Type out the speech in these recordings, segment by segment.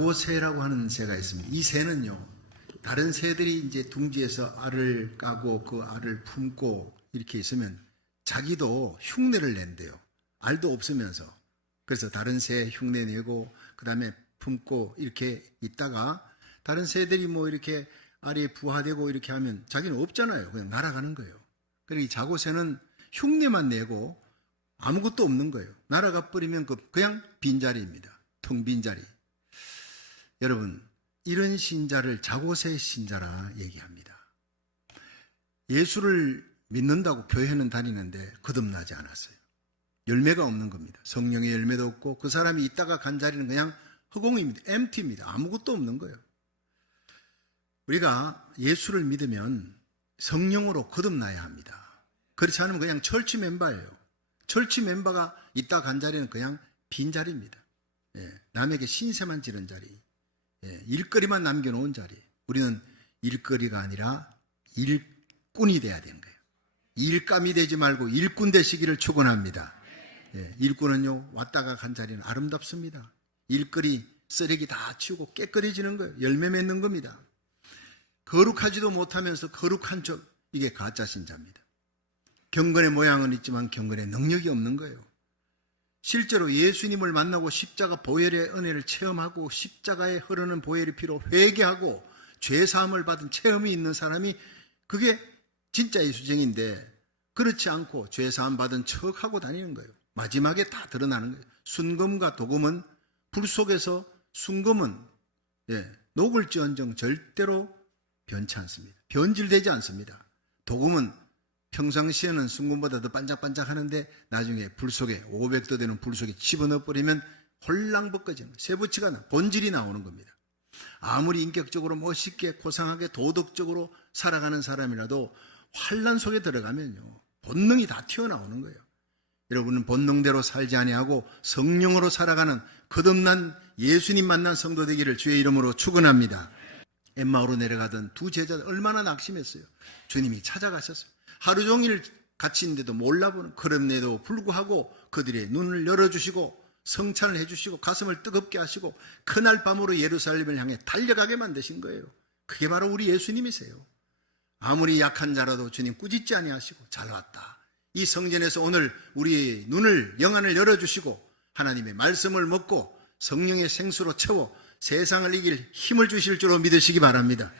자고새라고 하는 새가 있습니다. 이 새는요, 다른 새들이 이제 둥지에서 알을 까고 그 알을 품고 이렇게 있으면 자기도 흉내를 낸대요. 알도 없으면서. 그래서 다른 새 흉내 내고 그 다음에 품고 이렇게 있다가 다른 새들이 뭐 이렇게 알이 부화되고 이렇게 하면 자기는 없잖아요. 그냥 날아가는 거예요. 그리고 이 자고새는 흉내만 내고 아무것도 없는 거예요. 날아가 버리면 그 그냥 빈자리입니다. 텅 빈 자리. 여러분, 이런 신자를 자고새 신자라 얘기합니다. 예수를 믿는다고 교회는 다니는데 거듭나지 않았어요. 열매가 없는 겁니다. 성령의 열매도 없고 그 사람이 있다가 간 자리는 그냥 허공입니다. 엠티입니다. 아무것도 없는 거예요. 우리가 예수를 믿으면 성령으로 거듭나야 합니다. 그렇지 않으면 그냥 철치 멤버예요. 철치 멤버가 있다 간 자리는 그냥 빈 자리입니다. 예, 남에게 신세만 지른 자리, 예, 일거리만 남겨놓은 자리. 우리는 일거리가 아니라 일꾼이 돼야 되는 거예요. 일감이 되지 말고 일꾼 되시기를 축원합니다. 예, 일꾼은요 왔다가 간 자리는 아름답습니다. 일거리 쓰레기 다 치우고 깨끗해지는 거예요. 열매 맺는 겁니다. 거룩하지도 못하면서 거룩한 척 이게 가짜 신자입니다. 경건의 모양은 있지만 경건의 능력이 없는 거예요. 실제로 예수님을 만나고 십자가 보혈의 은혜를 체험하고 십자가에 흐르는 보혈의 피로 회개하고 죄 사함을 받은 체험이 있는 사람이 그게 진짜 예수쟁인데 그렇지 않고 죄 사함 받은 척하고 다니는 거예요. 마지막에 다 드러나는 거예요. 순금과 도금은 불 속에서 순금은 예, 녹을지언정 절대로 변치 않습니다. 변질되지 않습니다. 도금은 평상시에는 순금보다 더 반짝반짝 하는데 나중에 불 속에 500도 되는 불 속에 집어넣어 버리면 홀랑 벗겨지는 세부치가 나, 본질이 나오는 겁니다. 아무리 인격적으로 멋있게 고상하게 도덕적으로 살아가는 사람이라도 환란 속에 들어가면요 본능이 다 튀어나오는 거예요. 여러분은 본능대로 살지 아니하고 성령으로 살아가는 거듭난 예수님 만난 성도 되기를 주의 이름으로 축원합니다. 엠마오로 내려가던 두 제자들 얼마나 낙심했어요. 주님이 찾아가셨어요. 하루 종일 같이 있는데도 몰라보는 그럼에도 불구하고 그들의 눈을 열어주시고 성찬을 해주시고 가슴을 뜨겁게 하시고 그날 밤으로 예루살렘을 향해 달려가게 만드신 거예요. 그게 바로 우리 예수님이세요. 아무리 약한 자라도 주님 꾸짖지 아니하시고 잘 왔다. 이 성전에서 오늘 우리의 눈을 영안을 열어주시고 하나님의 말씀을 먹고 성령의 생수로 채워 세상을 이길 힘을 주실 줄로 믿으시기 바랍니다.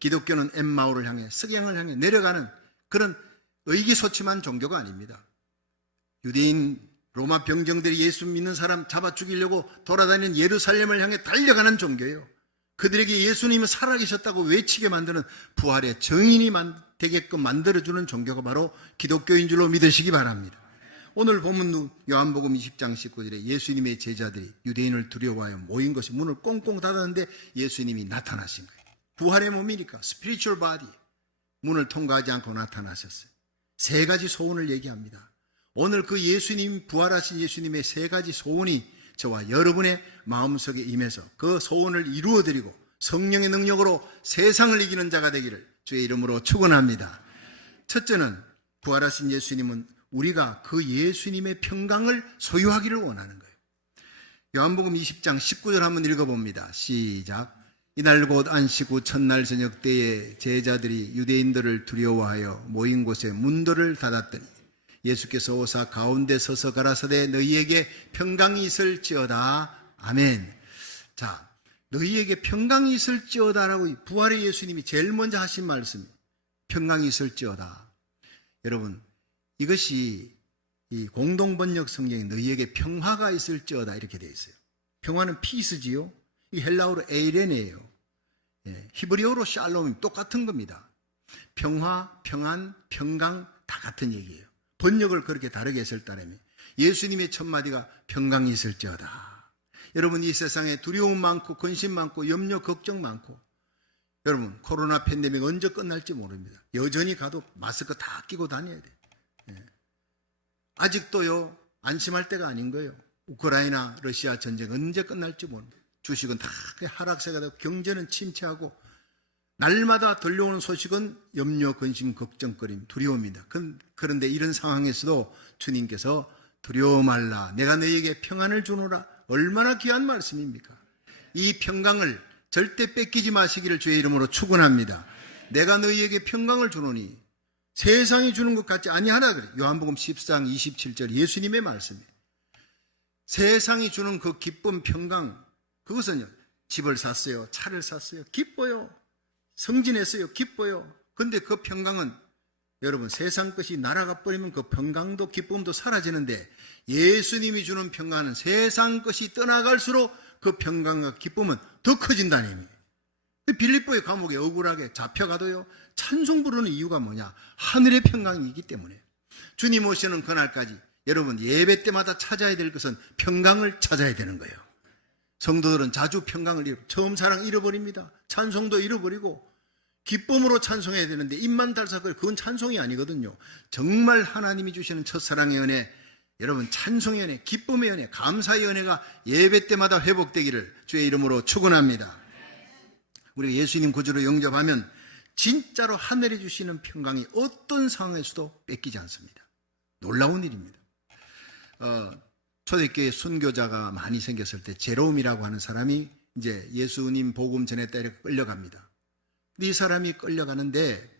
기독교는 엠마오를 향해 석양을 향해 내려가는 그런 의기소침한 종교가 아닙니다. 유대인 로마 병정들이 예수 믿는 사람 잡아 죽이려고 돌아다니는 예루살렘을 향해 달려가는 종교예요. 그들에게 예수님은 살아계셨다고 외치게 만드는 부활의 정인이 되게끔 만들어주는 종교가 바로 기독교인 줄로 믿으시기 바랍니다. 오늘 본문 요한복음 20장 19절에 예수님의 제자들이 유대인을 두려워하여 모인 것이 문을 꽁꽁 닫았는데 예수님이 나타나신 거예요. 부활의 몸이니까 spiritual body 문을 통과하지 않고 나타나셨어요. 세 가지 소원을 얘기합니다. 오늘 그 예수님 부활하신 예수님의 세 가지 소원이 저와 여러분의 마음속에 임해서 그 소원을 이루어 드리고 성령의 능력으로 세상을 이기는 자가 되기를 주의 이름으로 축원합니다. 첫째는 부활하신 예수님은 우리가 그 예수님의 평강을 소유하기를 원하는 거예요. 요한복음 20장 19절 한번 읽어봅니다. 시작. 이날 곧 안식 후 첫날 저녁 때에 제자들이 유대인들을 두려워하여 모인 곳에 문들을 닫았더니 예수께서 오사 가운데 서서 가라사대 너희에게 평강이 있을지어다. 아멘. 자, 너희에게 평강이 있을지어다라고 부활의 예수님이 제일 먼저 하신 말씀. 평강이 있을지어다. 여러분, 이것이 이 공동 번역 성경에 너희에게 평화가 있을지어다 이렇게 되어 있어요. 평화는 피스지요. 이 헬라어로 에이렌이에요. 예, 히브리어로 샬롬이 똑같은 겁니다. 평화, 평안, 평강 다 같은 얘기예요. 번역을 그렇게 다르게 했을 따름에 예수님의 첫 마디가 평강이 있을지어다. 여러분 이 세상에 두려움 많고 근심 많고 염려 걱정 많고 여러분 코로나 팬데믹 언제 끝날지 모릅니다. 여전히 가도 마스크 다 끼고 다녀야 돼. 예. 아직도요 안심할 때가 아닌 거예요. 우크라이나 러시아 전쟁 언제 끝날지 모릅니다. 주식은 다 하락세가 되고 경제는 침체하고 날마다 들려오는 소식은 염려, 근심, 걱정거림, 두려움입니다. 그런데 이런 상황에서도 주님께서 두려워 말라. 내가 너에게 평안을 주노라. 얼마나 귀한 말씀입니까? 이 평강을 절대 뺏기지 마시기를 주의 이름으로 축원합니다. 내가 너희에게 평강을 주노니 세상이 주는 것 같지 아니하라 그래. 요한복음 10장 27절 예수님의 말씀이에요. 세상이 주는 그 기쁨 평강 그것은요. 집을 샀어요. 차를 샀어요. 기뻐요. 성진했어요. 기뻐요. 근데 그 평강은 여러분 세상 것이 날아가 버리면 그 평강도 기쁨도 사라지는데 예수님이 주는 평강은 세상 것이 떠나갈수록 그 평강과 기쁨은 더 커진다는 의미. 빌립보의 감옥에 억울하게 잡혀가도요 찬송 부르는 이유가 뭐냐? 하늘의 평강이기 때문에 주님 오시는 그날까지 여러분 예배 때마다 찾아야 될 것은 평강을 찾아야 되는 거예요. 성도들은 자주 평강을 잃어 처음 사랑 잃어버립니다. 찬송도 잃어버리고 기쁨으로 찬송해야 되는데 입만 달싹거려 그건 찬송이 아니거든요. 정말 하나님이 주시는 첫사랑의 은혜 여러분 찬송의 은혜, 기쁨의 은혜, 감사의 은혜가 예배 때마다 회복되기를 주의 이름으로 축원합니다. 우리가 예수님 구주로 영접하면 진짜로 하늘이 주시는 평강이 어떤 상황에서도 뺏기지 않습니다. 놀라운 일입니다. 어, 초대교회 순교자가 많이 생겼을 때 제롬이라고 하는 사람이 이제 예수님 복음 전했다 이렇게 끌려갑니다. 이 사람이 끌려가는데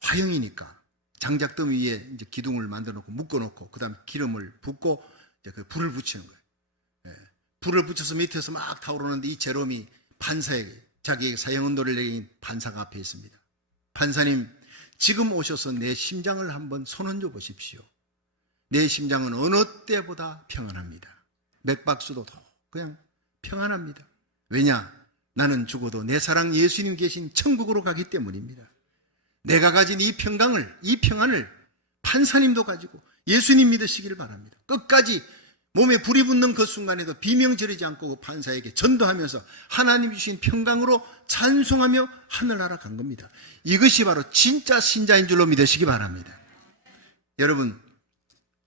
화형이니까 장작더미 위에 이제 기둥을 만들어 놓고 묶어 놓고 그다음 기름을 붓고 그 불을 붙이는 거예요. 예. 불을 붙여서 밑에서 막 타오르는데 이 제롬이 판사에게 자기에게 사형 언도를 내린 판사가 앞에 있습니다. 판사님, 지금 오셔서 내 심장을 한번 손흔줘 보십시오. 내 심장은 어느 때보다 평안합니다. 맥박수도 더 그냥 평안합니다. 왜냐? 나는 죽어도 내 사랑 예수님 계신 천국으로 가기 때문입니다. 내가 가진 이 평강을, 이 평안을 판사님도 가지고 예수님 믿으시기를 바랍니다. 끝까지 몸에 불이 붙는 그 순간에도 비명 지르지 않고 그 판사에게 전도하면서 하나님 주신 평강으로 찬송하며 하늘나라 간 겁니다. 이것이 바로 진짜 신자인 줄로 믿으시기 바랍니다. 여러분,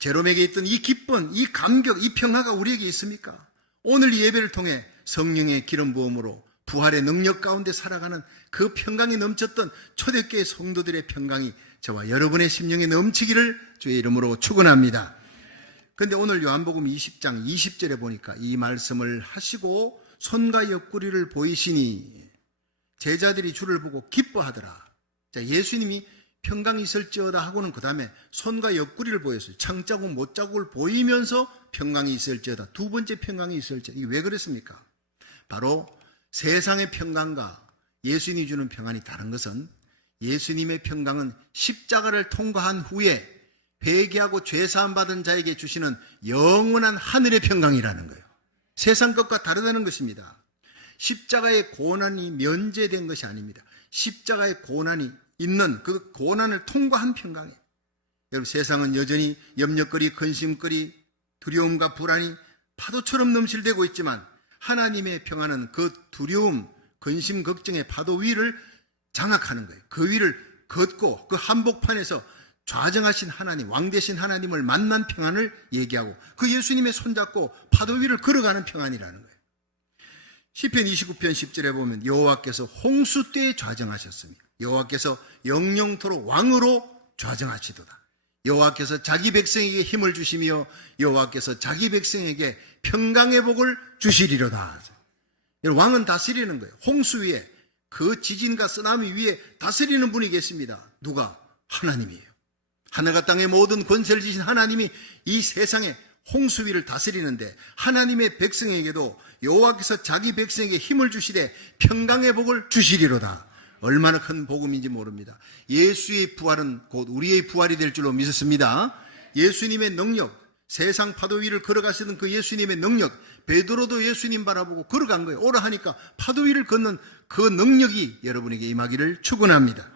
제롬에게 있던 이 기쁨, 이 감격, 이 평화가 우리에게 있습니까? 오늘 이 예배를 통해 성령의 기름 부음으로 부활의 능력 가운데 살아가는 그 평강이 넘쳤던 초대교회 성도들의 평강이 저와 여러분의 심령에 넘치기를 주의 이름으로 축원합니다. 근데 오늘 요한복음 20장 20절에 보니까 이 말씀을 하시고 손과 옆구리를 보이시니 제자들이 주를 보고 기뻐하더라. 자, 예수님이 평강이 있을지어다 하고는 그 다음에 손과 옆구리를 보였어요. 창자국, 못자국을 보이면서 평강이 있을지어다. 두 번째 평강이 있을지어다. 이게 왜 그랬습니까? 바로 세상의 평강과 예수님이 주는 평안이 다른 것은 예수님의 평강은 십자가를 통과한 후에 회개하고 죄사함 받은 자에게 주시는 영원한 하늘의 평강이라는 거예요. 세상 것과 다르다는 것입니다. 십자가의 고난이 면제된 것이 아닙니다. 십자가의 고난이 있는 그 고난을 통과한 평강이에요. 여러분 세상은 여전히 염려거리, 근심거리, 두려움과 불안이 파도처럼 넘실대고 있지만 하나님의 평안은 그 두려움, 근심, 걱정의 파도 위를 장악하는 거예요. 그 위를 걷고 그 한복판에서 좌정하신 하나님, 왕 대신 하나님을 만난 평안을 얘기하고 그 예수님의 손잡고 파도 위를 걸어가는 평안이라는 거예요. 시편 29편 10절에 보면 여호와께서 홍수 때에 좌정하셨습니다. 여호와께서 영영토로 왕으로 좌정하시도다. 여호와께서 자기 백성에게 힘을 주시며 여호와께서 자기 백성에게 평강의 복을 주시리로다. 왕은 다스리는 거예요. 홍수 위에 그 지진과 쓰나미 위에 다스리는 분이 계십니다. 누가? 하나님이에요. 하늘과 땅의 모든 권세를 지신 하나님이 이 세상에 홍수 위를 다스리는데 하나님의 백성에게도 여호와께서 자기 백성에게 힘을 주시되 평강의 복을 주시리로다. 얼마나 큰 복음인지 모릅니다. 예수의 부활은 곧 우리의 부활이 될 줄로 믿었습니다. 예수님의 능력, 세상 파도 위를 걸어가시는 그 예수님의 능력, 베드로도 예수님 바라보고 걸어간 거예요. 오라 하니까 파도 위를 걷는 그 능력이 여러분에게 임하기를 축원합니다.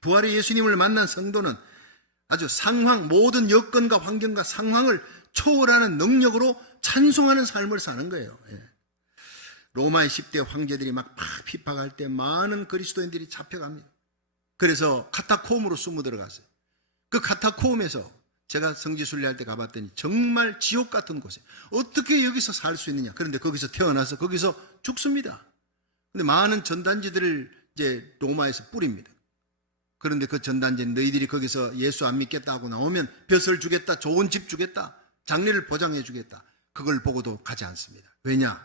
부활의 예수님을 만난 성도는 아주 상황, 모든 여건과 환경과 상황을 초월하는 능력으로 찬송하는 삶을 사는 거예요. 예. 로마의 10대 황제들이 막 핍박할 때 많은 그리스도인들이 잡혀갑니다. 그래서 카타콤으로 숨어 들어갔어요. 그 카타콤에서 제가 성지순례할 때 가봤더니 정말 지옥 같은 곳에 어떻게 여기서 살 수 있느냐. 그런데 거기서 태어나서 거기서 죽습니다. 근데 많은 전단지들을 이제 로마에서 뿌립니다. 그런데 그 전단지 너희들이 거기서 예수 안 믿겠다 하고 나오면 벼슬 주겠다, 좋은 집 주겠다, 장례를 보장해 주겠다. 그걸 보고도 가지 않습니다. 왜냐?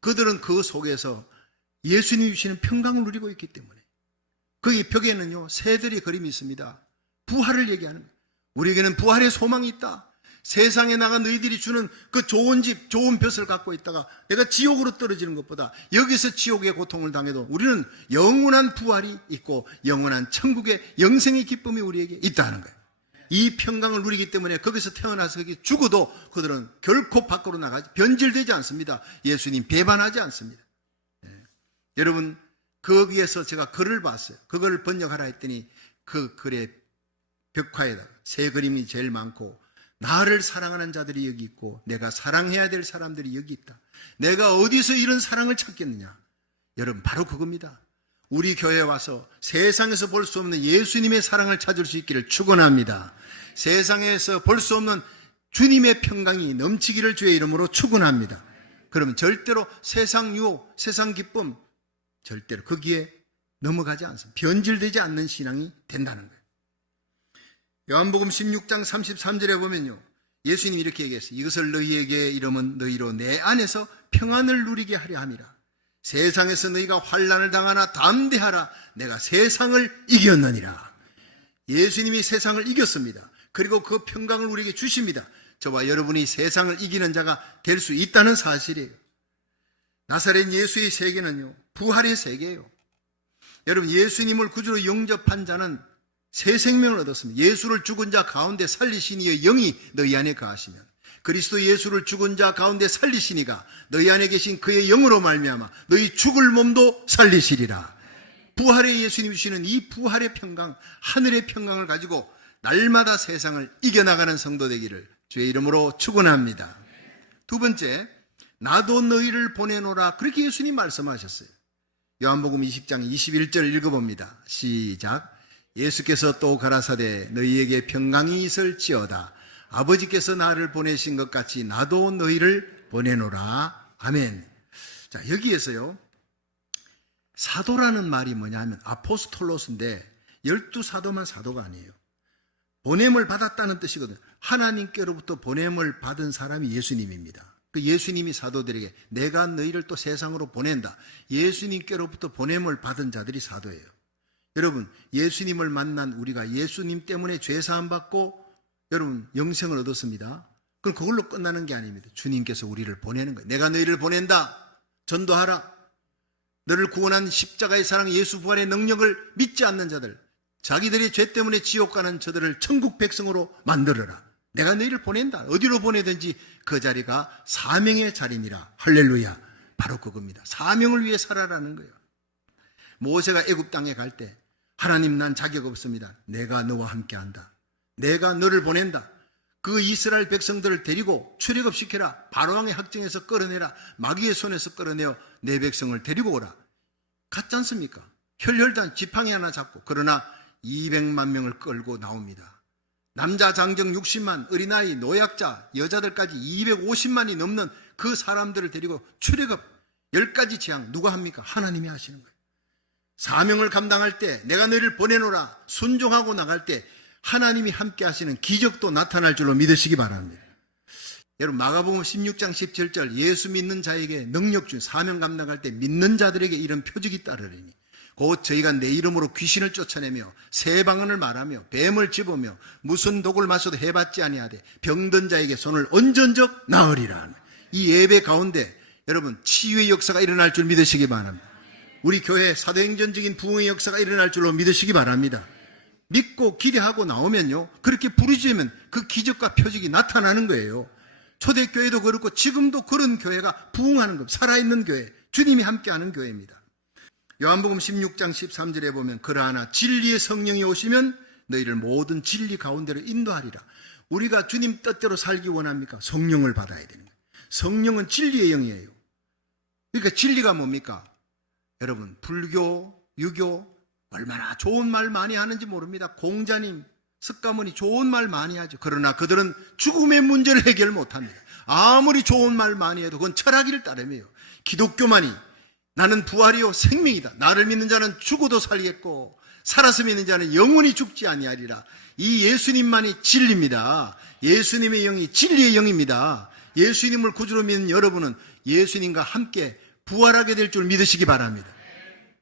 그들은 그 속에서 예수님이 주시는 평강을 누리고 있기 때문에 거기 벽에는요 새들의 그림이 있습니다. 부활을 얘기하는. 우리에게는 부활의 소망이 있다. 세상에 나가 너희들이 주는 그 좋은 집, 좋은 벼슬 갖고 있다가 내가 지옥으로 떨어지는 것보다 여기서 지옥의 고통을 당해도 우리는 영원한 부활이 있고 영원한 천국의 영생의 기쁨이 우리에게 있다는 거예요. 이 평강을 누리기 때문에 거기서 태어나서 여기 죽어도 그들은 결코 밖으로 나가지 변질되지 않습니다. 예수님 배반하지 않습니다. 예. 여러분 거기에서 제가 글을 봤어요. 그걸 번역하라 했더니 그 글의 벽화에다가 새 그림이 제일 많고 나를 사랑하는 자들이 여기 있고 내가 사랑해야 될 사람들이 여기 있다. 내가 어디서 이런 사랑을 찾겠느냐? 여러분 바로 그겁니다. 우리 교회에 와서 세상에서 볼 수 없는 예수님의 사랑을 찾을 수 있기를 축원합니다. 세상에서 볼 수 없는 주님의 평강이 넘치기를 주의 이름으로 축원합니다. 그러면 절대로 세상 유혹, 세상 기쁨 절대로 거기에 넘어가지 않습니다. 변질되지 않는 신앙이 된다는 거예요. 요한복음 16장 33절에 보면요. 예수님이 이렇게 얘기했어요. 이것을 너희에게 이름은 너희로 내 안에서 평안을 누리게 하려 함이라. 세상에서 너희가 환란을 당하나 담대하라. 내가 세상을 이겼느니라. 예수님이 세상을 이겼습니다. 그리고 그 평강을 우리에게 주십니다. 저와 여러분이 세상을 이기는 자가 될 수 있다는 사실이에요. 나사렛 예수의 세계는요, 부활의 세계예요. 여러분, 예수님을 구주로 영접한 자는 새 생명을 얻었습니다. 예수를 죽은 자 가운데 살리신 이의 영이 너희 안에 거하시면 그리스도 예수를 죽은 자 가운데 살리시니가 너희 안에 계신 그의 영으로 말미암아 너희 죽을 몸도 살리시리라. 부활의 예수님 주시는 이 부활의 평강, 하늘의 평강을 가지고 날마다 세상을 이겨나가는 성도 되기를 주의 이름으로 축원합니다. 두 번째, 나도 너희를 보내노라 그렇게 예수님 말씀하셨어요. 요한복음 20장 21절 읽어봅니다. 시작. 예수께서 또 가라사대 너희에게 평강이 있을지어다. 아버지께서 나를 보내신 것 같이 나도 너희를 보내노라. 아멘. 자, 여기에서요. 사도라는 말이 뭐냐면 아포스톨로스인데 열두 사도만 사도가 아니에요. 보냄을 받았다는 뜻이거든요. 하나님께로부터 보냄을 받은 사람이 예수님입니다. 그 예수님이 사도들에게 내가 너희를 또 세상으로 보낸다. 예수님께로부터 보냄을 받은 자들이 사도예요. 여러분, 예수님을 만난 우리가 예수님 때문에 죄사함 받고 여러분 영생을 얻었습니다. 그럼 그걸로 끝나는 게 아닙니다. 주님께서 우리를 보내는 거예요. 내가 너희를 보낸다. 전도하라. 너를 구원한 십자가의 사랑 예수 부활의 능력을 믿지 않는 자들, 자기들의 죄 때문에 지옥 가는 저들을 천국 백성으로 만들어라. 내가 너희를 보낸다. 어디로 보내든지 그 자리가 사명의 자리니라. 할렐루야. 바로 그겁니다. 사명을 위해 살아라는 거예요. 모세가 애굽 땅에 갈 때 하나님 난 자격 없습니다. 내가 너와 함께 한다. 내가 너를 보낸다. 그 이스라엘 백성들을 데리고 출애굽 시켜라. 바로왕의 학정에서 끌어내라. 마귀의 손에서 끌어내어 내 백성을 데리고 오라. 같지 않습니까? 혈혈단 지팡이 하나 잡고 그러나 200만 명을 끌고 나옵니다. 남자 장정 60만, 어린아이, 노약자, 여자들까지 250만이 넘는 그 사람들을 데리고 출애굽 10가지 재앙 누가 합니까? 하나님이 하시는 거예요. 사명을 감당할 때 내가 너희를 보내노라 순종하고 나갈 때 하나님이 함께 하시는 기적도 나타날 줄로 믿으시기 바랍니다. 여러분 마가복음 16장 17절 예수 믿는 자에게 능력 준 사명 감당할 때 믿는 자들에게 이런 표적이 따르리니 곧 저희가 내 이름으로 귀신을 쫓아내며 새 방언을 말하며 뱀을 집으며 무슨 독을 마셔도 해받지 아니하되 병든 자에게 손을 얹은 적 나으리라. 이 예배 가운데 여러분 치유의 역사가 일어날 줄 믿으시기 바랍니다. 우리 교회 사도행전적인 부흥의 역사가 일어날 줄로 믿으시기 바랍니다. 믿고 기대하고 나오면요. 그렇게 부르짖으면 그 기적과 표적이 나타나는 거예요. 초대교회도 그렇고 지금도 그런 교회가 부흥하는 것, 살아있는 교회, 주님이 함께하는 교회입니다. 요한복음 16장 13절에 보면 그러하나 진리의 성령이 오시면 너희를 모든 진리 가운데로 인도하리라. 우리가 주님 뜻대로 살기 원합니까? 성령을 받아야 거예요. 성령은 진리의 영이에요. 그러니까 진리가 뭡니까? 여러분, 불교, 유교, 얼마나 좋은 말 많이 하는지 모릅니다. 공자님, 석가모니 좋은 말 많이 하죠. 그러나 그들은 죽음의 문제를 해결 못 합니다. 아무리 좋은 말 많이 해도 그건 철학이를 따르며요. 기독교만이 나는 부활이요 생명이다. 나를 믿는 자는 죽어도 살겠고 살아서 믿는 자는 영원히 죽지 아니하리라. 이 예수님만이 진리입니다. 예수님의 영이 진리의 영입니다. 예수님을 구주로 믿는 여러분은 예수님과 함께 부활하게 될 줄 믿으시기 바랍니다.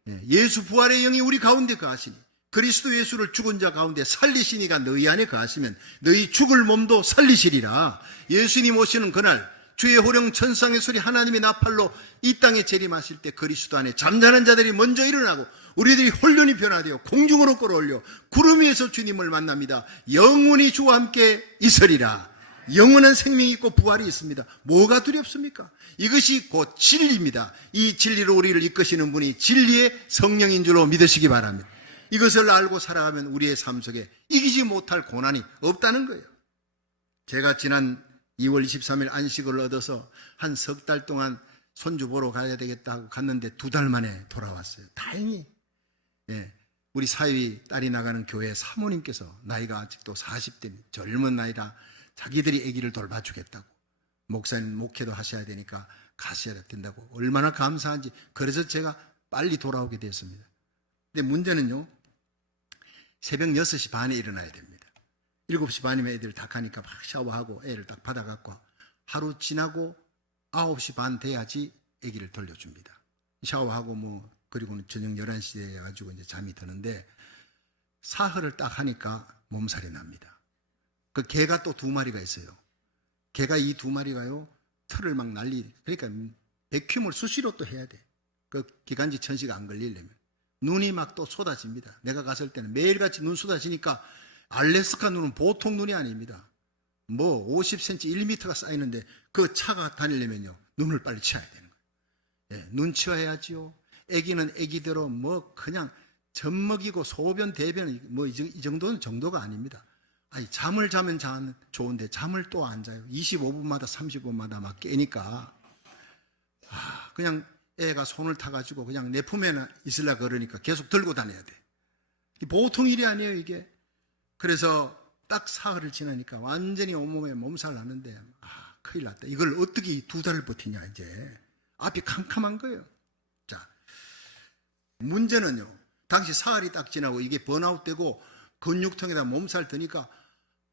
예, 예수 부활의 영이 우리 가운데 거하시니 그리스도 예수를 죽은 자 가운데 살리시니가 너희 안에 거하시면 너희 죽을 몸도 살리시리라. 예수님 오시는 그날 주의 호령 천상의 소리 하나님의 나팔로 이 땅에 재림하실 때 그리스도 안에 잠자는 자들이 먼저 일어나고 우리들이 혼련이 변화되어 공중으로 끌어올려 구름 위에서 주님을 만납니다. 영원히 주와 함께 있으리라. 영원한 생명이 있고 부활이 있습니다. 뭐가 두렵습니까? 이것이 곧 진리입니다. 이 진리로 우리를 이끄시는 분이 진리의 성령인 줄로 믿으시기 바랍니다. 이것을 알고 살아가면 우리의 삶 속에 이기지 못할 고난이 없다는 거예요. 제가 지난 2월 23일 안식을 얻어서 한 석 달 동안 손주 보러 가야 되겠다 하고 갔는데 두 달 만에 돌아왔어요. 다행히. 예, 우리 사위 딸이 나가는 교회 사모님께서 나이가 아직도 40대 젊은 나이라 자기들이 아기를 돌봐주겠다고 목사님 목회도 하셔야 되니까 가셔야 된다고 얼마나 감사한지 그래서 제가 빨리 돌아오게 됐습니다. 근데 문제는요 새벽 6시 반에 일어나야 됩니다. 7시 반이면 애들 다 가니까 막 샤워하고 애를 딱 받아갖고 하루 지나고 9시 반 돼야지 아기를 돌려줍니다. 샤워하고 뭐 그리고는 저녁 11시에 해가지고 이제 잠이 드는데 사흘을 딱 하니까 몸살이 납니다. 그 개가 또 두 마리가 있어요. 개가 이 두 마리가요 털을 막 날리 그러니까 백큐을 수시로 또 해야 돼. 그 기관지 천식 안 걸리려면 눈이 막 또 쏟아집니다. 내가 갔을 때는 매일같이 눈 쏟아지니까 알래스카 눈은 보통 눈이 아닙니다. 뭐 50cm, 1m가 쌓이는데 그 차가 다니려면요 눈을 빨리 치워야 되는 거예요. 예, 눈 치워야지요. 아기는 아기대로 뭐 그냥 젖먹이고 소변 대변 뭐 이 정도는 정도가 아닙니다. 아니 잠을 자면 자는 좋은데 잠을 또 안 자요. 25분마다 30분마다 막 깨니까 아, 그냥 애가 손을 타가지고 그냥 내 품에 있으려 그러니까 계속 들고 다녀야 돼. 보통 일이 아니에요 이게. 그래서 딱 사흘을 지나니까 완전히 온몸에 몸살 나는데 아 큰일 났다. 이걸 어떻게 두 달을 버티냐 이제 앞이 캄캄한 거예요. 자 문제는요. 당시 사흘이 딱 지나고 이게 번아웃되고 근육통에다 몸살 드니까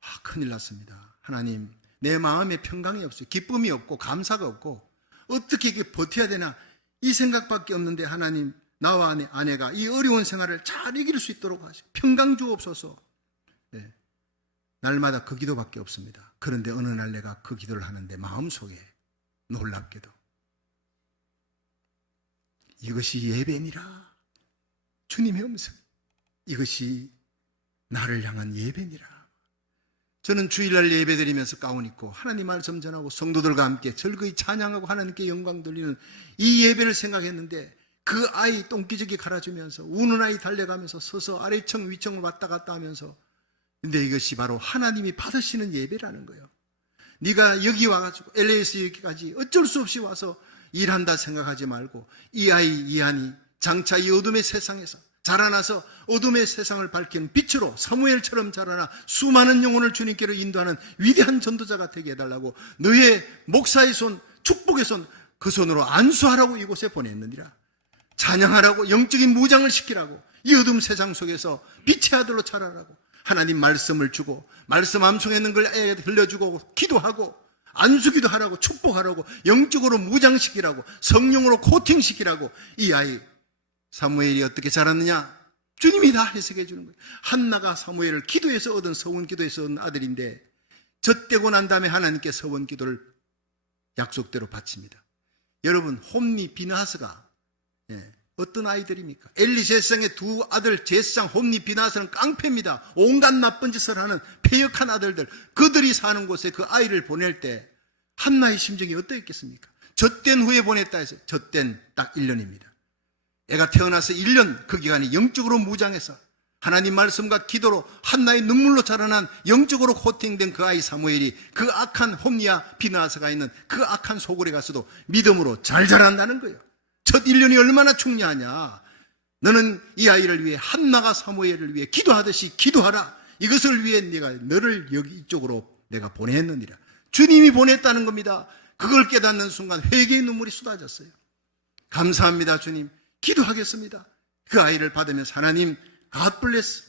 아, 큰일 났습니다. 하나님, 내 마음에 평강이 없어요. 기쁨이 없고 감사가 없고 어떻게 이게 버텨야 되나 이 생각밖에 없는데 하나님, 나와 아내, 아내가 이 어려운 생활을 잘 이길 수 있도록 하시고 평강 주옵소서. 네. 날마다 그 기도밖에 없습니다. 그런데 어느 날 내가 그 기도를 하는데 마음속에 놀랍게도 이것이 예배니라. 주님의 음성. 이것이 나를 향한 예배니라. 저는 주일날 예배 드리면서 가운 입고 하나님 말씀 전하고 성도들과 함께 즐거이 찬양하고 하나님께 영광 돌리는 이 예배를 생각했는데 그 아이 똥기저귀 갈아주면서 우는 아이 달려가면서 서서 아래층 위층을 왔다 갔다 하면서 근데 이것이 바로 하나님이 받으시는 예배라는 거예요. 네가 여기 와가지고 LA에서 여기까지 어쩔 수 없이 와서 일한다 생각하지 말고 이 아이 이한이 장차 이 어둠의 세상에서 자라나서 어둠의 세상을 밝히는 빛으로 사무엘처럼 자라나 수많은 영혼을 주님께로 인도하는 위대한 전도자가 되게 해달라고 너의 목사의 손, 축복의 손, 그 손으로 안수하라고 이곳에 보냈느니라. 찬양하라고 영적인 무장을 시키라고 이 어둠 세상 속에서 빛의 아들로 자라라고 하나님 말씀을 주고 말씀 암송에 있는 걸 애에게 들려주고 기도하고 안수기도 하라고 축복하라고 영적으로 무장시키라고 성령으로 코팅시키라고 이 아이 사무엘이 어떻게 자랐느냐? 주님이 다 해석해 주는 거예요. 한나가 사무엘을 기도해서 얻은 서원 기도에서 얻은 아들인데 젖되고 난 다음에 하나님께 서원 기도를 약속대로 바칩니다. 여러분 홈니 비나스가 예, 어떤 아이들입니까? 엘리 제상의 두 아들 제상 홈니 비나스는 깡패입니다. 온갖 나쁜 짓을 하는 폐역한 아들들 그들이 사는 곳에 그 아이를 보낼 때 한나의 심정이 어떠했겠습니까? 젖된 후에 보냈다 해서 젖된 딱 1년입니다. 애가 태어나서 1년 그 기간이 영적으로 무장해서 하나님 말씀과 기도로 한나의 눈물로 자라난 영적으로 코팅된 그 아이 사무엘이 그 악한 홈리아 비나스가 있는 그 악한 소굴에 가서도 믿음으로 잘 자란다는 거예요. 첫 1년이 얼마나 중요하냐. 너는 이 아이를 위해 한나가 사무엘을 위해 기도하듯이 기도하라. 이것을 위해 내가 너를 여기 이쪽으로 내가 보냈느니라. 주님이 보냈다는 겁니다. 그걸 깨닫는 순간 회개의 눈물이 쏟아졌어요. 감사합니다, 주님. 기도하겠습니다. 그 아이를 받으면서 하나님, God bless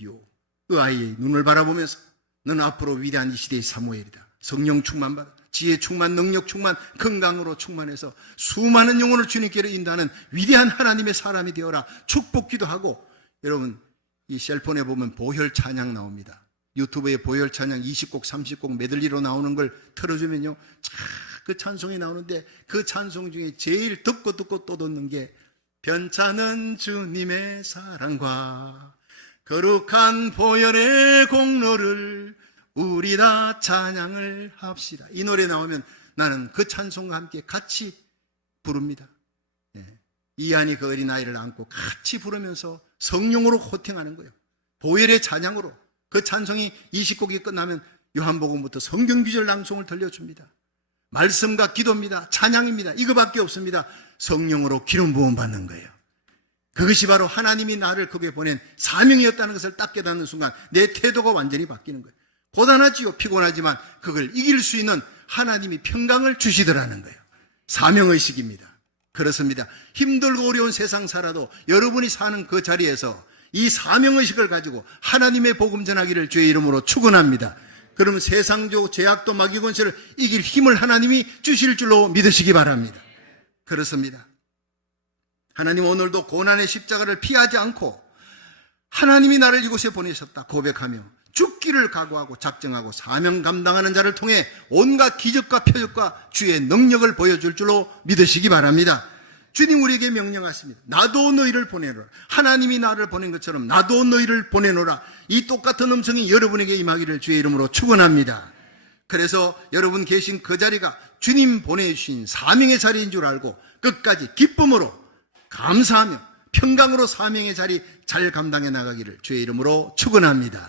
you. 그 아이의 눈을 바라보면서 너는 앞으로 위대한 이 시대의 사무엘이다. 성령 충만 받아. 지혜 충만, 능력 충만, 건강으로 충만해서 수많은 영혼을 주님께로 인도하는 위대한 하나님의 사람이 되어라 축복 기도 하고 여러분 이 셀폰에 보면 보혈 찬양 나옵니다. 유튜브에 보혈 찬양 20곡, 30곡 메들리로 나오는 걸 틀어주면요. 참그 찬송이 나오는데 그 찬송 중에 제일 듣고 듣고 또 듣는 게 변차는 주님의 사랑과 거룩한 보혈의 공로를 우리 다 찬양을 합시다. 이 노래 나오면 나는 그 찬송과 함께 같이 부릅니다. 예. 이안이 그 어린아이를 안고 같이 부르면서 성령으로 호탱하는 거예요. 보혈의 찬양으로 그 찬송이 20곡이 끝나면 요한복음부터 성경 구절 낭송을 들려줍니다. 말씀과 기도입니다. 찬양입니다. 이거밖에 없습니다. 성령으로 기름 부음 받는 거예요. 그것이 바로 하나님이 나를 거기에 보낸 사명이었다는 것을 딱 깨닫는 순간 내 태도가 완전히 바뀌는 거예요. 고단하지요. 피곤하지만 그걸 이길 수 있는 하나님이 평강을 주시더라는 거예요. 사명의식입니다. 그렇습니다. 힘들고 어려운 세상 살아도 여러분이 사는 그 자리에서 이 사명의식을 가지고 하나님의 복음 전하기를 주의 이름으로 축원합니다. 그러면 세상적 제약도 마귀 권세를 이길 힘을 하나님이 주실 줄로 믿으시기 바랍니다. 그렇습니다. 하나님 오늘도 고난의 십자가를 피하지 않고 하나님이 나를 이곳에 보내셨다 고백하며 죽기를 각오하고 작정하고 사명 감당하는 자를 통해 온갖 기적과 표적과 주의 능력을 보여줄 줄로 믿으시기 바랍니다. 주님 우리에게 명령하십니다. 나도 너희를 보내노라. 하나님이 나를 보낸 것처럼 나도 너희를 보내노라. 이 똑같은 음성이 여러분에게 임하기를 주의 이름으로 축원합니다. 그래서 여러분 계신 그 자리가 주님 보내주신 사명의 자리인 줄 알고 끝까지 기쁨으로 감사하며 평강으로 사명의 자리 잘 감당해 나가기를 주의 이름으로 축원합니다.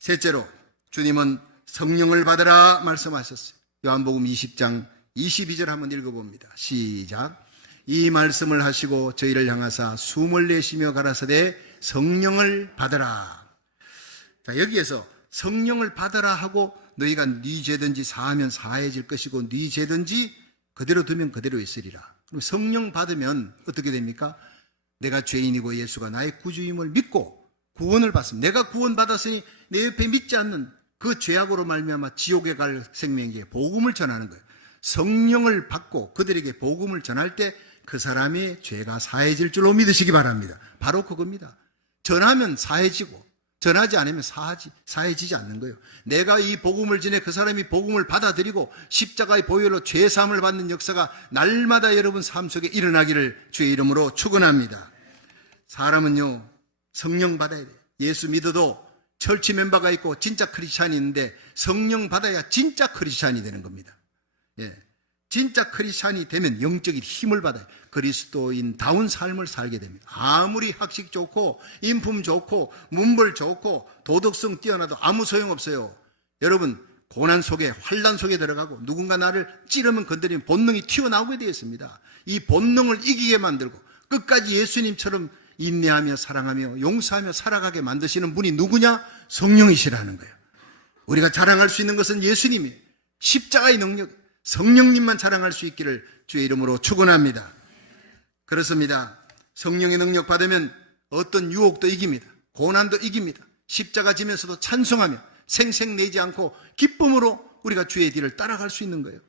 셋째로 주님은 성령을 받으라 말씀하셨어요. 요한복음 20장 22절 한번 읽어봅니다. 시작. 이 말씀을 하시고 저희를 향하사 숨을 내쉬며 가라사대 성령을 받으라. 자, 여기에서 성령을 받으라 하고 너희가 네 죄든지 사하면 사해질 것이고 네 죄든지 그대로 두면 그대로 있으리라. 그럼 성령 받으면 어떻게 됩니까? 내가 죄인이고 예수가 나의 구주임을 믿고 구원을 받습니다. 내가 구원 받았으니 내 옆에 믿지 않는 그 죄악으로 말미암아 지옥에 갈 생명에게 복음을 전하는 거예요. 성령을 받고 그들에게 복음을 전할 때 그 사람의 죄가 사해질 줄로 믿으시기 바랍니다. 바로 그겁니다. 전하면 사해지고 전하지 않으면 사하지, 사해지지 않는 거예요. 내가 이 복음을 전해 그 사람이 복음을 받아들이고 십자가의 보혈로 죄 사함을 받는 역사가 날마다 여러분 삶 속에 일어나기를 주의 이름으로 축원합니다. 사람은요 성령 받아야 돼요. 예수 믿어도 철치 멤버가 있고 진짜 크리스찬이 있는데 성령 받아야 진짜 크리스찬이 되는 겁니다. 예. 진짜 크리스찬이 되면 영적인 힘을 받아요. 그리스도인다운 삶을 살게 됩니다. 아무리 학식 좋고 인품 좋고 문벌 좋고 도덕성 뛰어나도 아무 소용 없어요. 여러분 고난 속에 환란 속에 들어가고 누군가 나를 찌르면 건드리면 본능이 튀어나오게 되어 있습니다. 이 본능을 이기게 만들고 끝까지 예수님처럼 인내하며 사랑하며 용서하며 살아가게 만드시는 분이 누구냐? 성령이시라는 거예요. 우리가 자랑할 수 있는 것은 예수님이 십자가의 능력, 성령님만 자랑할 수 있기를 주의 이름으로 축원합니다. 그렇습니다. 성령의 능력 받으면 어떤 유혹도 이깁니다. 고난도 이깁니다. 십자가 지면서도 찬송하며 생색내지 않고 기쁨으로 우리가 주의 뒤를 따라갈 수 있는 거예요.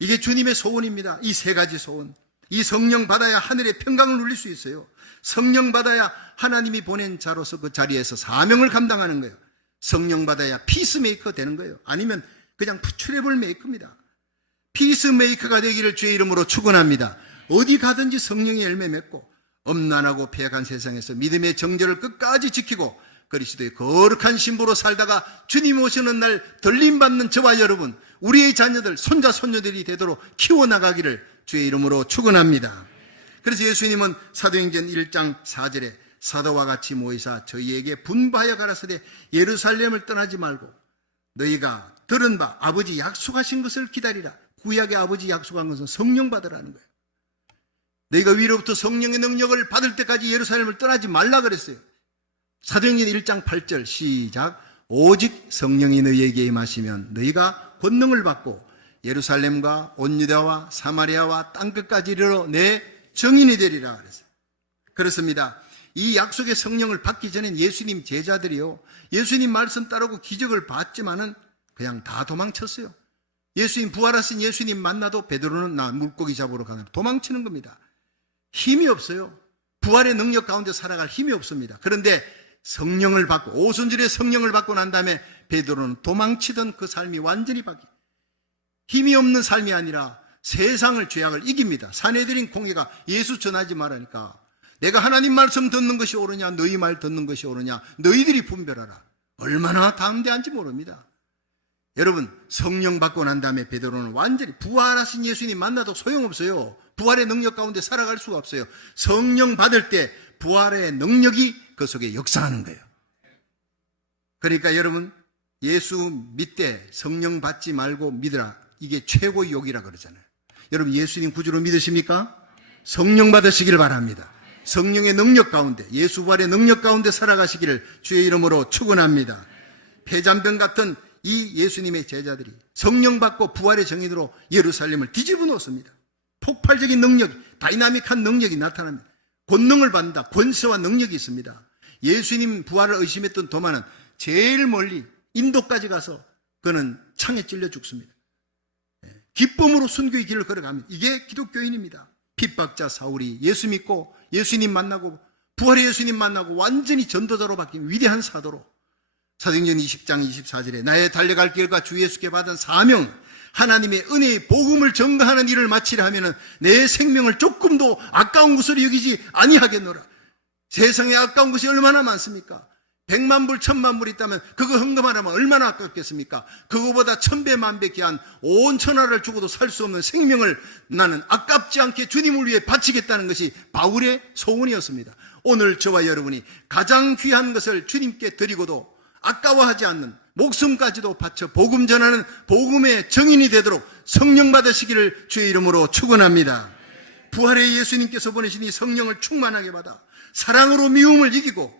이게 주님의 소원입니다. 이 세 가지 소원. 이 성령 받아야 하늘의 평강을 누릴 수 있어요. 성령 받아야 하나님이 보낸 자로서 그 자리에서 사명을 감당하는 거예요. 성령 받아야 피스메이커 되는 거예요. 아니면 그냥 트래블 메이커입니다. 피스메이커가 되기를 주의 이름으로 축원합니다. 어디 가든지 성령의 열매 맺고 엄난하고 폐악한 세상에서 믿음의 정절을 끝까지 지키고 그리스도의 거룩한 신부로 살다가 주님 오시는 날 들림받는 저와 여러분 우리의 자녀들 손자 손녀들이 되도록 키워나가기를 주의 이름으로 축원합니다. 그래서 예수님은 사도행전 1장 4절에 사도와 같이 모이사 저희에게 분바하여 가라사대 예루살렘을 떠나지 말고 너희가 들은 바 아버지 약속하신 것을 기다리라. 구약의 아버지 약속한 것은 성령 받으라는 거예요. 너희가 위로부터 성령의 능력을 받을 때까지 예루살렘을 떠나지 말라 그랬어요. 사도행전 1장 8절 시작 오직 성령이 너희에게 임하시면 너희가 권능을 받고 예루살렘과 온 유다와 사마리아와 땅끝까지 이르러 내 정인이 되리라 그랬어요. 그렇습니다. 이 약속의 성령을 받기 전엔 예수님 제자들이요. 예수님 말씀 따르고 기적을 봤지만은 그냥 다 도망쳤어요. 예수님 부활하신 예수님 만나도 베드로는 나 물고기 잡으러 가는 도망치는 겁니다. 힘이 없어요. 부활의 능력 가운데 살아갈 힘이 없습니다. 그런데 성령을 받고 오순절에 성령을 받고 난 다음에 베드로는 도망치던 그 삶이 완전히 바뀌. 힘이 없는 삶이 아니라 세상을 죄악을 이깁니다. 사내들인 공회가 예수 전하지 말라니까 내가 하나님 말씀 듣는 것이 옳으냐 너희 말 듣는 것이 옳으냐 너희들이 분별하라. 얼마나 담대한지 모릅니다. 여러분 성령 받고 난 다음에 베드로는 완전히 부활하신 예수님 만나도 소용없어요. 부활의 능력 가운데 살아갈 수가 없어요. 성령 받을 때 부활의 능력이 그 속에 역사하는 거예요. 그러니까 여러분 예수 믿되 성령 받지 말고 믿으라. 이게 최고의 욕이라 그러잖아요. 여러분 예수님 구주로 믿으십니까? 성령 받으시기를 바랍니다. 성령의 능력 가운데 예수 부활의 능력 가운데 살아가시기를 주의 이름으로 축원합니다. 폐잔병 같은 이 예수님의 제자들이 성령 받고 부활의 정인으로 예루살렘을 뒤집어 놓습니다. 폭발적인 능력, 다이나믹한 능력이 나타납니다. 권능을 받는다. 권세와 능력이 있습니다. 예수님 부활을 의심했던 도마는 제일 멀리 인도까지 가서 그는 창에 찔려 죽습니다. 예, 기쁨으로 순교의 길을 걸어갑니다. 이게 기독교인입니다. 핍박자 사울이 예수 믿고 예수님 만나고 부활의 예수님 만나고 완전히 전도자로 바뀐 위대한 사도로 사도행전 20장 24절에 나의 달려갈 길과 주 예수께 받은 사명 하나님의 은혜의 복음을 전가하는 일을 마치려 하면은 내 생명을 조금도 아까운 것으로 여기지 아니하겠노라. 세상에 아까운 것이 얼마나 많습니까? 백만 불, 천만 불 있다면 그거 헌금하라면 얼마나 아깝겠습니까? 그거보다 천배, 만배 귀한 온 천하를 주고도 살 수 없는 생명을 나는 아깝지 않게 주님을 위해 바치겠다는 것이 바울의 소원이었습니다. 오늘 저와 여러분이 가장 귀한 것을 주님께 드리고도 아까워하지 않는 목숨까지도 바쳐 복음 전하는 복음의 정인이 되도록 성령 받으시기를 주의 이름으로 축원합니다. 부활의 예수님께서 보내신 이 성령을 충만하게 받아 사랑으로 미움을 이기고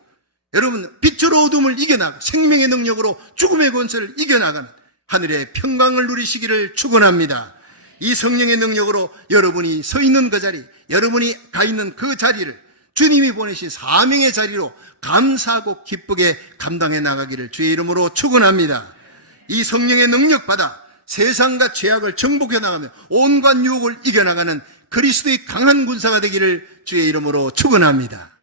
여러분 빛으로 어둠을 이겨나가 생명의 능력으로 죽음의 권세를 이겨나가는 하늘의 평강을 누리시기를 축원합니다. 이 성령의 능력으로 여러분이 서 있는 그 자리, 여러분이 가 있는 그 자리를 주님이 보내신 사명의 자리로 감사하고 기쁘게 감당해 나가기를 주의 이름으로 축원합니다. 이 성령의 능력 받아 세상과 죄악을 정복해 나가며 온갖 유혹을 이겨나가는 그리스도의 강한 군사가 되기를 주의 이름으로 축원합니다.